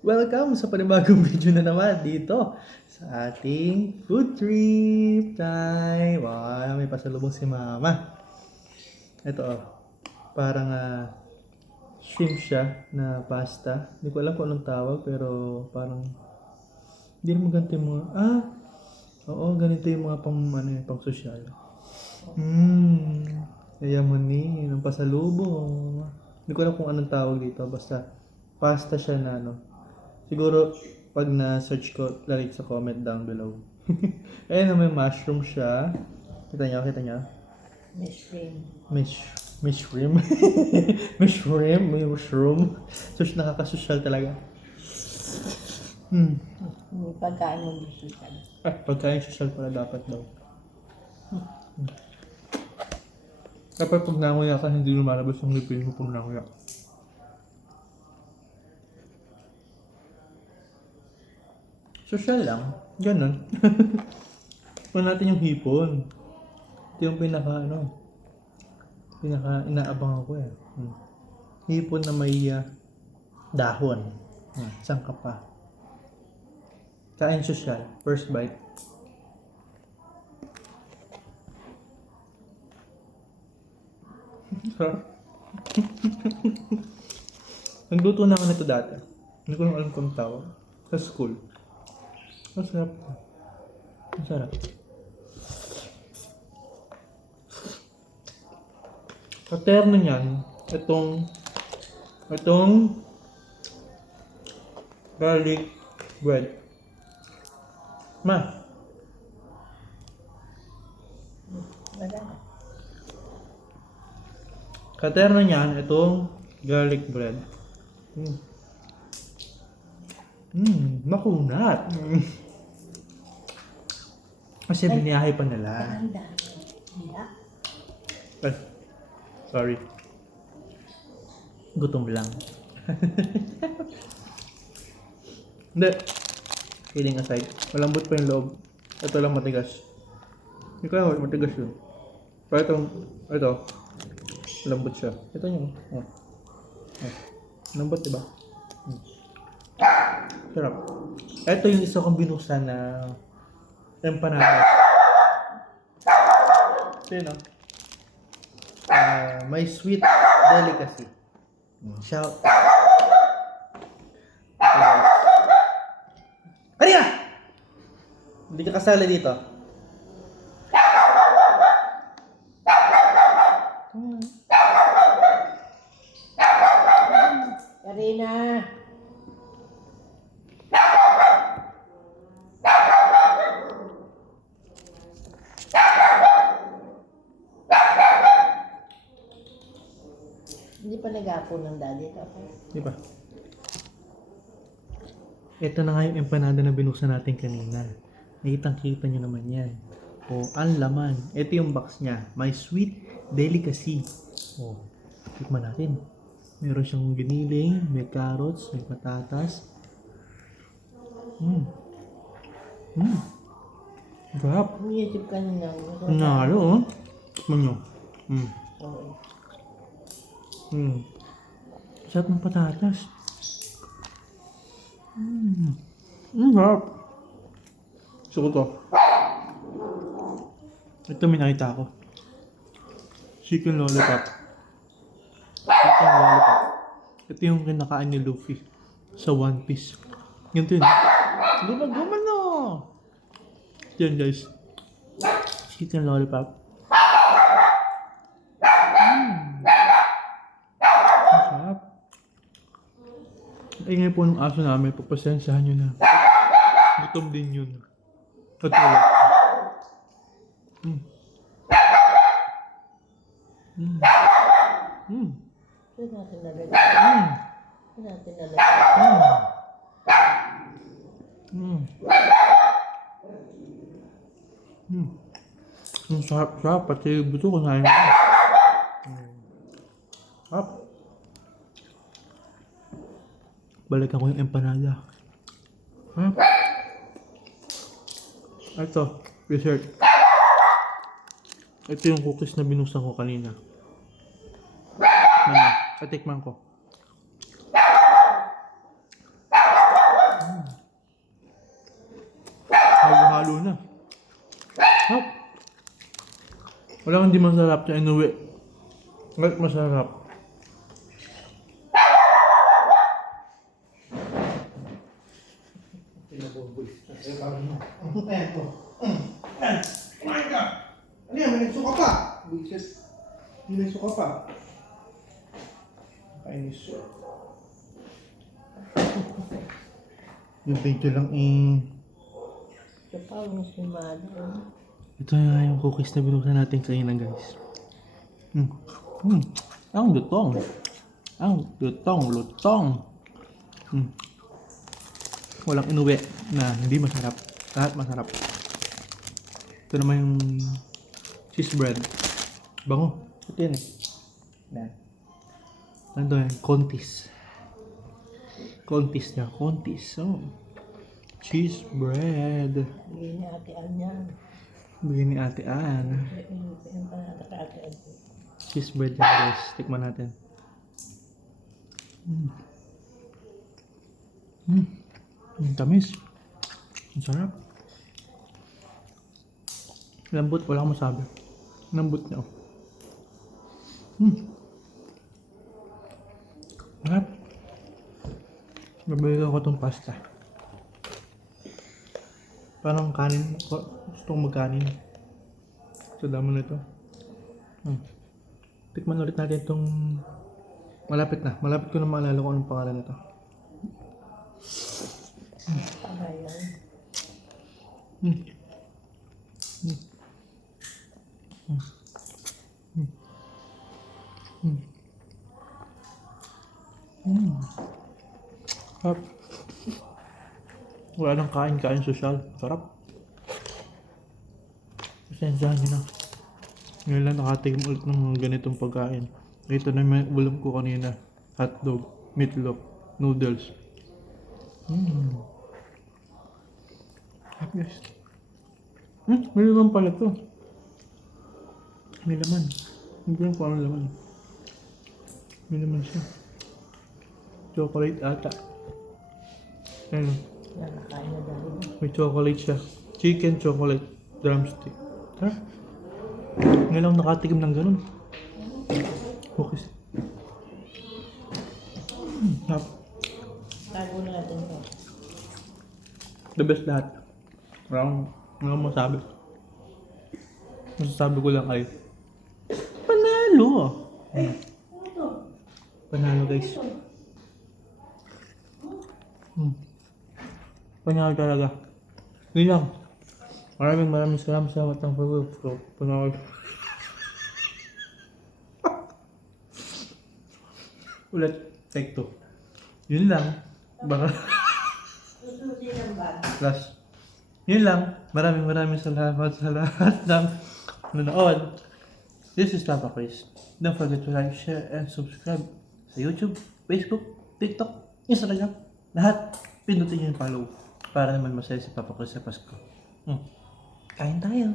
Welcome sa panibagong video na naman dito sa ating food trip time. Wow, may pasalubong si Mama. Ito parang shrimp siya na pasta. Hindi ko alam kung anong tawag pero parang hindi naman ganito yung mga, oo, ganito yung mga pang social. Yayamanin, ang pasalubong. Hindi ko alam kung anong tawag dito, basta pasta siya na siguro, pag na-search ko, like sa comment down below. Ayun na, may mushroom siya. Kita niyo? Mushroom. Mushroom. May mushroom. So, nakakasosyal talaga. May pagkain mo bisikan. Pagkain social pala dapat daw. Dapat pag nanguya ka, hindi lumalabas yung ngipin mo pag nanguya. Social lang. Ganun. Kung natin yung hipon. Ito yung pinaka inaabangan ko eh. Hipon na may dahon. Saan ka pa? Kain social. First bite. Nagluto na ako nito dati. Hindi ko lang alam kung tawag. Sa school. Ang sarap. Ang sarap. Katerno niyan, itong garlic bread. Ma, Wala. katerno niyan, itong garlic bread. Makunat. Kasi biniyahe pa nila. Panda. Hila. Ay, sorry. Gutom lang. Hindi. Kidding aside. Malambot pa yung loob. Ito lang matigas. Hindi ko alam, matigas yun. Pero ito, malambot siya. Ito yun. Malambot, diba? Sarap. Ito yung isa kong binuksan na empanada. Ito yun, may sweet delicacy. Shout. Kanina! Hindi ka kasali dito. Karina. Hindi pa nag-apo ng daddy tapos. Di ba? Ito na nga yung empanada na binuksan natin kanina. Nakitang-kita nyo naman yan. Ang laman. Ito yung box niya. My sweet delicacy. Tikman natin. Meron siyang giniling, may carrots, may patatas. Sarap. YouTube kanina. Nalo, Tikman nyo. Oo. Sarap ng patatas. Sarap. Gusto ko to. Ito may nakita ako. Chicken lollipop. Ito yung kinakain ni Luffy sa One Piece. Ganito yun. Gumaguman no! Ito yun guys. Chicken lollipop. Ang sarap. Ingay po ng aso namin. Pagpasensyahan nyo na. Gutom din yun. Katulad. Ito natin nalagay. Ito natin nalagay. Ang sarap. Pati yung buto ko na yun. Sarap. Balikan ko yung empanada. Ito, dessert. Ito yung cookies na binuksan ko kanina. Katikman ko. Lalo na. Hap. Walang hindi masarap sa inuwi. Ngayon masarap. Kumain ka! Ano yan? May nagsuka pa! Buisit. May nagsuka pa. Kainis. Yung video lang eh. Ito pa, ang simado. Ito nga yung cookies na binuksan natin kanina guys. Ang lutong. Ang lutong. Walang inuwi na hindi masarap. Lahat masarap. Ito naman yung cheese bread. Bango. Ito yan eh. Yan. Ano yan? Contis. Contis na. Contis. Oh. Cheese bread. Bigyan ni Ate Ann yan. Bigyan ni Ate Ann. Bigyan pa natin kay Ate Ann. Cheese bread yan guys. Tikman natin. Ang tamis. Ang sarap. Lambot. Wala akong masabi. Lambot niya. Sarap. Babalikan ko itong pasta. Parang kanin. Gusto kong magkanin. Sa damo na ito. Tikman ulit natin itong malapit na. Malapit ko na maalala kung anong pangalan nito. Pagayan. Sarap. Wala nang kain-kain sosyal. Sarap. Pasensyahan nyo na. Ngayon lang nakatikim ulit ng mga ganitong pagkain. Ito na yung ulam ko kanina. Hotdog, meatloaf, noodles. Sarap guys. May laman pala to. May laman. Hindi ko lang kung anong laman. May laman siya. Chocolate ata. Ayun. Yan, nakain na dali. May chocolate siya. Chicken chocolate drumstick. Tara. Ngayon lang nakatikim ng ganun. Focus. Sarap. Tago na natin ito. The best lahat. Wala akong masabi. Masasabi ko lang ay panalo. Panalo guys. Panalo talaga. Yun lang. Maraming salamat sa matang panalo. Ulit. Take two. Yun lang. Baka. Last. Yun lang. Maraming salamat sa lahat ng nanood. This is Papa Chris. Don't forget to like, share, and subscribe sa YouTube, Facebook, TikTok, Instagram. Lahat. Pindutin nyo yung follow para naman masaya si Papa Chris sa Pasko. Kain tayo.